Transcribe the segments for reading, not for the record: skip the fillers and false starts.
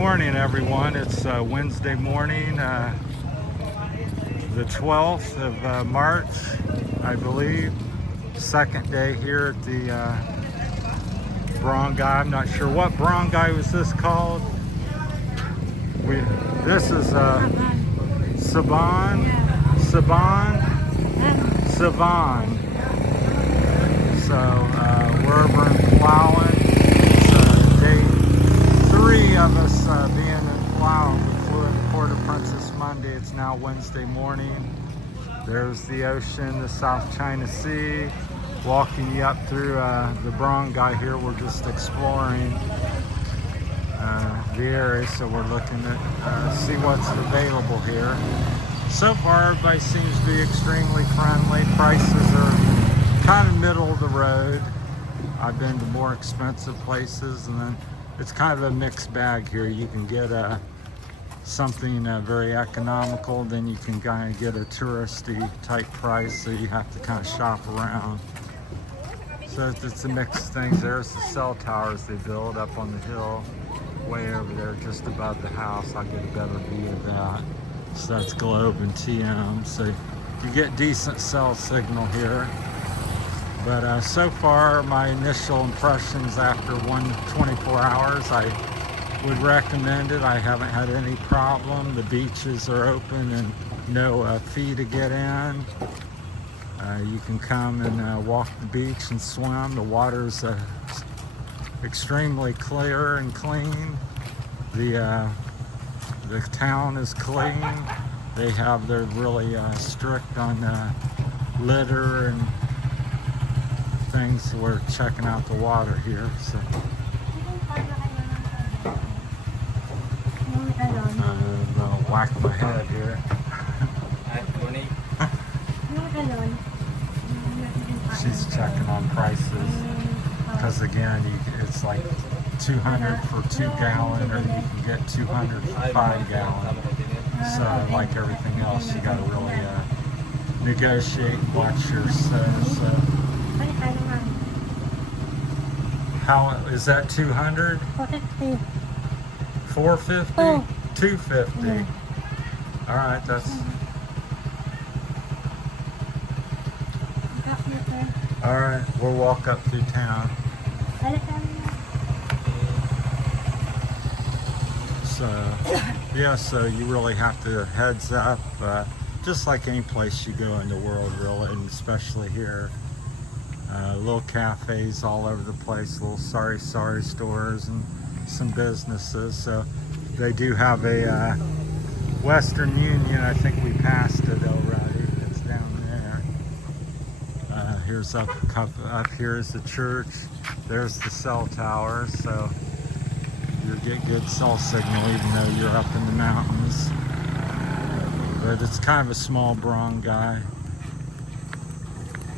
Morning, everyone. It's Wednesday morning, the 12th of March, I believe. Second day here at the Brgy. I'm not sure what Brgy was this called. This is Sabang. So we're over in Palawan. It's day 3 of us being in Palawan. We flew into Puerto Princesa Monday. It's now Wednesday morning. There's the ocean, the South China Sea. Walking you up through the Brgy here. We're just exploring the area, so we're looking at see what's available here. So far, everybody seems to be extremely friendly. Prices are kind of middle of the road. I've been to more expensive places, and then it's kind of a mixed bag here. You can get something very economical, then you can kind of get a touristy type price, so you have to kind of shop around. So it's a mixed things. There's the cell towers they build up on the hill, way over there just above the house. I'll get a better view of that. So that's Globe and TM, so you get decent cell signal here. But so far, my initial impressions after 24 hours, I would recommend it. I haven't had any problem. The beaches are open and no fee to get in. You can come and walk the beach and swim. The water's extremely clear and clean. The town is clean. They're really strict on litter and things. So we're checking out the water here. So I'm gonna whack my head here. She's checking on prices because again, it's like 200 for 2 gallon, or you can get 200 for 5 gallon. So like everything else, you got to really negotiate and watch your so. How is that? 200? 450. 450? 250. Yeah. All right, that's. All right, we'll walk up through town. So, yeah, so you really have to heads up, just like any place you go in the world, really, and especially here. Little cafes all over the place, little sorry stores and some businesses. So they do have a Western Union. I think we passed it already. It's down there. Here's up here is the church. There's the cell tower. So you get good cell signal even though you're up in the mountains. But it's kind of a small Brgy.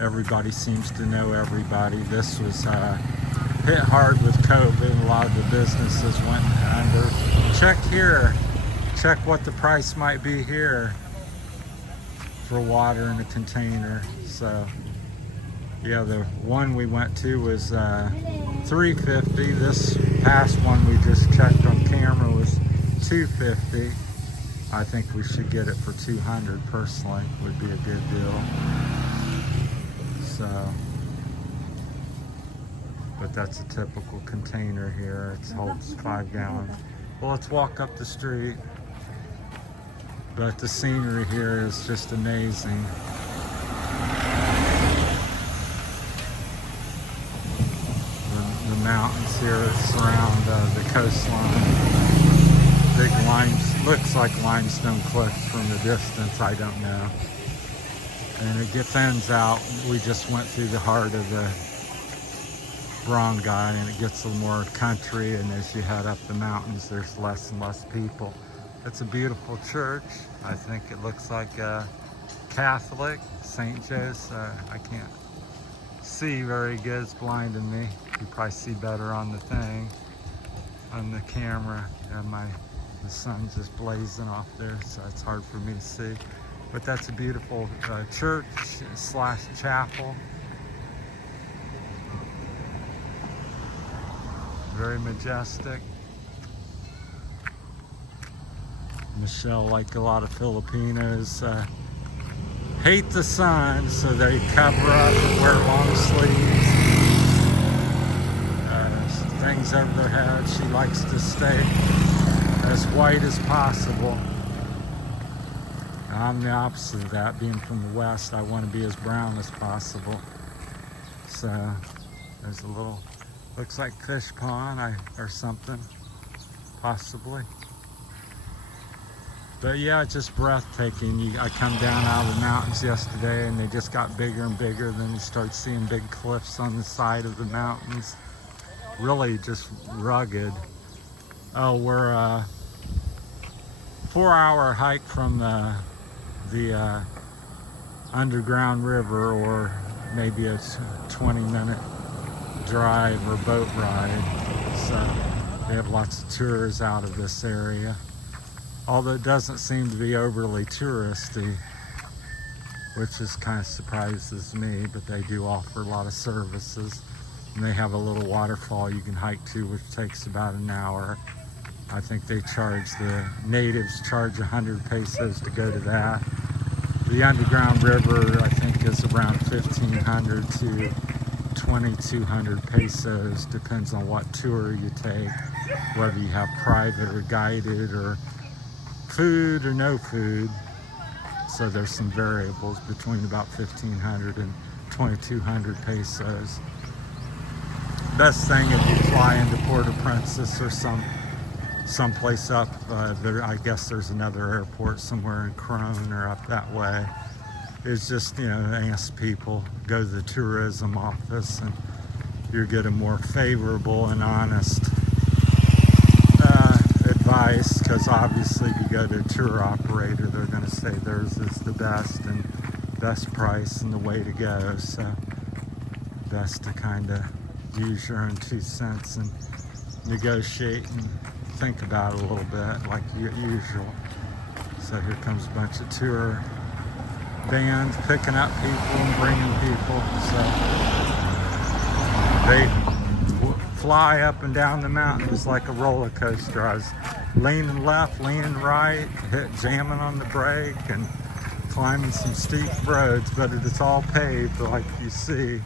Everybody seems to know everybody. This was hit hard with COVID. A lot of the businesses went under. Check here. Check what the price might be here for water in a container. So yeah, the one we went to was $3.50. This past one we just checked on camera was $2.50. I think we should get it for $200 personally. Would be a good deal. So, but that's a typical container here. It holds 5 gallons. Well, let's walk up the street. But the scenery here is just amazing. The mountains here that surround the coastline. Big looks like limestone cliffs from the distance. I don't know. And it ends out. We just went through the heart of the Brgy, and it gets a little more country, and as you head up the mountains there's less and less people. It's a beautiful church. I think it looks like a Catholic, St. Joe's. I can't see very good, it's blinding me. You probably see better on the thing, on the camera. The sun's just blazing off there, so it's hard for me to see. But that's a beautiful church / chapel. Very majestic. Michelle, like a lot of Filipinos, hate the sun, so they cover up and wear long sleeves, things over their head. She likes to stay as white as possible. I'm the opposite of that. Being from the West, I want to be as brown as possible. So there's a little, looks like fish pond or something, possibly. But yeah, just breathtaking. I come down out of the mountains yesterday and they just got bigger and bigger. Then you start seeing big cliffs on the side of the mountains. Really just rugged. Oh, we're a 4-hour hike from the underground river, or maybe a 20-minute drive or boat ride. So they have lots of tours out of this area. Although it doesn't seem to be overly touristy, which is kind of surprises me, but they do offer a lot of services. And they have a little waterfall you can hike to, which takes about an hour. I think they charge, the natives charge 100 pesos to go to that. The underground river, I think, is around 1,500 to 2,200 pesos, depends on what tour you take, whether you have private or guided, or food or no food. So there's some variables between about 1,500 and 2,200 pesos. Best thing if you fly into Puerto Princesa or someplace up there, I guess there's another airport somewhere in Crone or up that way, is just, you know, ask people, go to the tourism office, and you're getting more favorable and honest advice, because obviously if you go to a tour operator, they're going to say theirs is the best and best price and the way to go. So best to kind of use your own 2 cents and negotiate and think about it a little bit like usual. So here comes a bunch of tour vans picking up people and bringing people. So they fly up and down the mountain. It was like a roller coaster. I was leaning left, leaning right, jamming on the brake and climbing some steep roads, but it's all paved like you see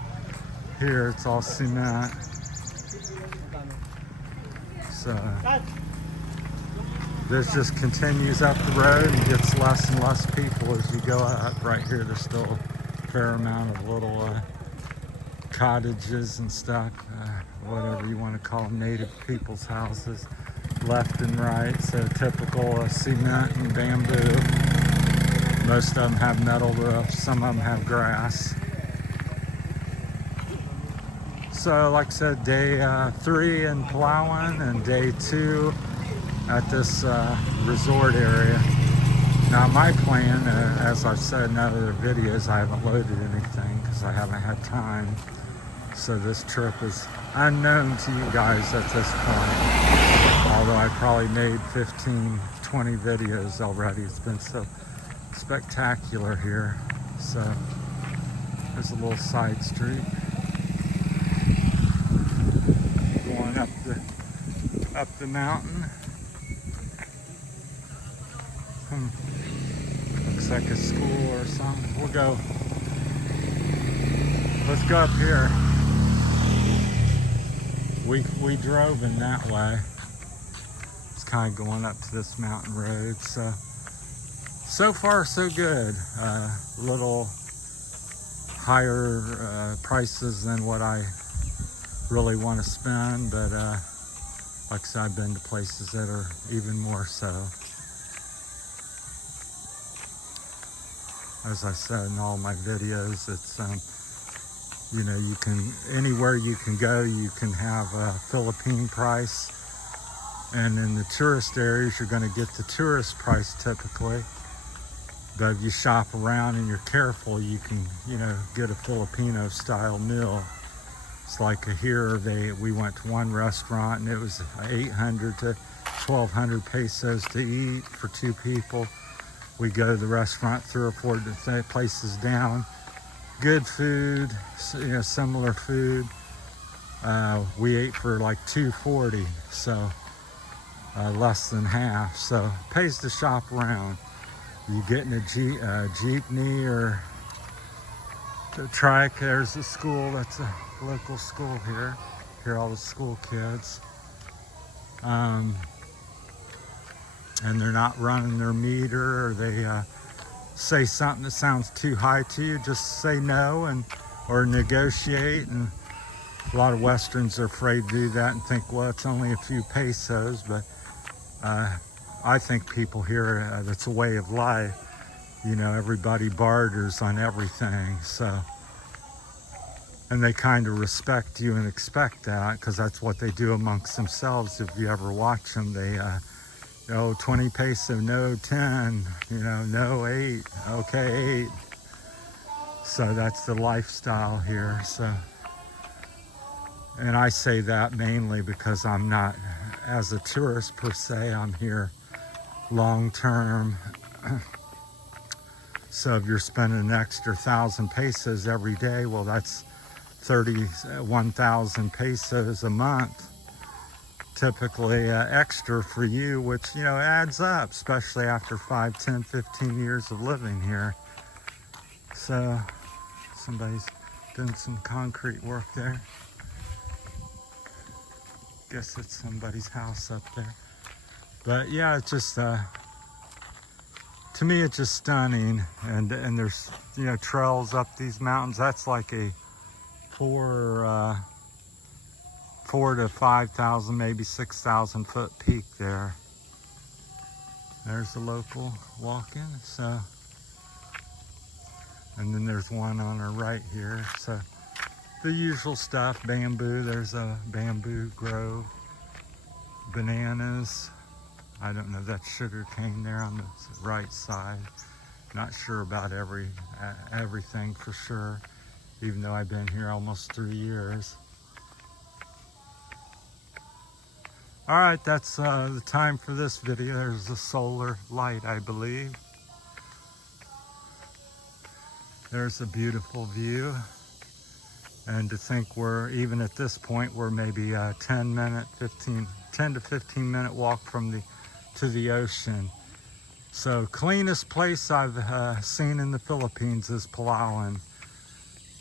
here. It's all cement. So this just continues up the road and gets less and less people as you go up. Right here there's still a fair amount of little cottages and stuff, whatever you want to call them, native people's houses, left and right. So typical cement and bamboo. Most of them have metal roofs, some of them have grass. So like I said, day 3 in Palawan and day 2 at this resort area. Now my plan, as I've said in other videos, I haven't loaded anything because I haven't had time. So this trip is unknown to you guys at this point. Although I probably made 15, 20 videos already. It's been so spectacular here. So there's a little side street going up the mountain. Looks like a school or something. We'll go. Let's go up here. We drove in that way. It's kind of going up to this mountain road. So far so good. Little higher prices than what I really want to spend, but like I said, I've been to places that are even more so. As I said in all my videos, it's you know, you can, anywhere you can go, you can have a Philippine price, and in the tourist areas you're going to get the tourist price typically. But if you shop around and you're careful, you can, you know, get a Filipino style meal. It's like here we went to one restaurant and it was 800 to 1,200 pesos to eat for 2 people. We go to the restaurant 3 or 4 places down. Good food, you know, similar food. We ate for like $2.40. So less than half. So it pays to shop around. You get in a jeepney or the trike. There's a school. That's a local school here. Here all the school kids. And they're not running their meter, or they say something that sounds too high to you. Just say no and or negotiate. And a lot of Westerns are afraid to do that and think, well, it's only a few pesos. But I think people here, that's a way of life. You know, everybody barters on everything. So, and they kind of respect you and expect that, because that's what they do amongst themselves. If you ever watch them, they, 20 peso, no 10, no 8, okay 8. So that's the lifestyle here. So, and I say that mainly because I'm not, as a tourist per se, I'm here long term. So if you're spending an extra 1,000 pesos every day, well, that's 31,000 pesos a month, typically extra for you, which, adds up, especially after 5, 10, 15 years of living here. So somebody's doing some concrete work there. Guess it's somebody's house up there. But yeah, it's just, to me, it's just stunning. And there's, trails up these mountains. That's like a 4 to 5,000, maybe 6,000 foot peak there. There's the local walking. So, and then there's one on our right here. So the usual stuff, bamboo. There's a bamboo grove, bananas. I don't know, that's sugar cane there on the right side. Not sure about everything for sure, even though I've been here almost 3 years. All right, that's the time for this video. There's a solar light, I believe. There's a beautiful view. And to think we're, even at this point, we're maybe 10 to 15 minute walk from to the ocean. So cleanest place I've seen in the Philippines is Palawan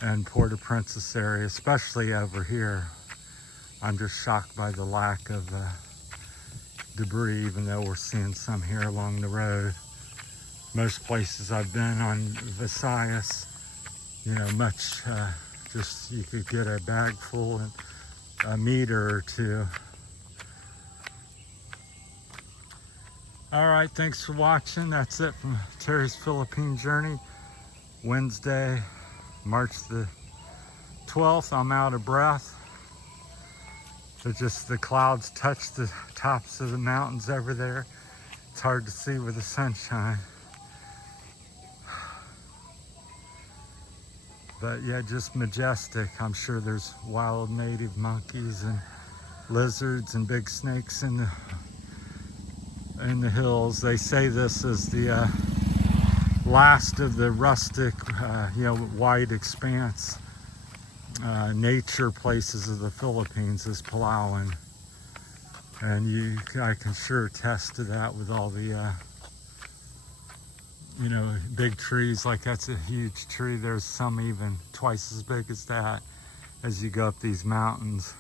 and Puerto Princesa area, especially over here. I'm just shocked by the lack of debris, even though we're seeing some here along the road. Most places I've been on Visayas, much, just you could get a bag full in a meter or two. All right, thanks for watching. That's it from Terry's Philippine Journey. Wednesday, March the 12th. I'm out of breath. The clouds touch the tops of the mountains over there. It's hard to see with the sunshine. But yeah, just majestic. I'm sure there's wild native monkeys and lizards and big snakes in the hills. They say this is the last of the rustic, wide expanse nature places of the Philippines is Palawan. And I can sure attest to that with all the big trees. Like that's a huge tree. There's some even twice as big as that as you go up these mountains.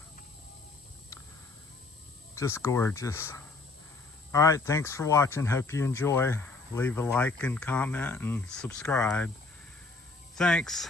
Just gorgeous. All right, thanks for watching. Hope you enjoy. Leave a like and comment and subscribe. Thanks.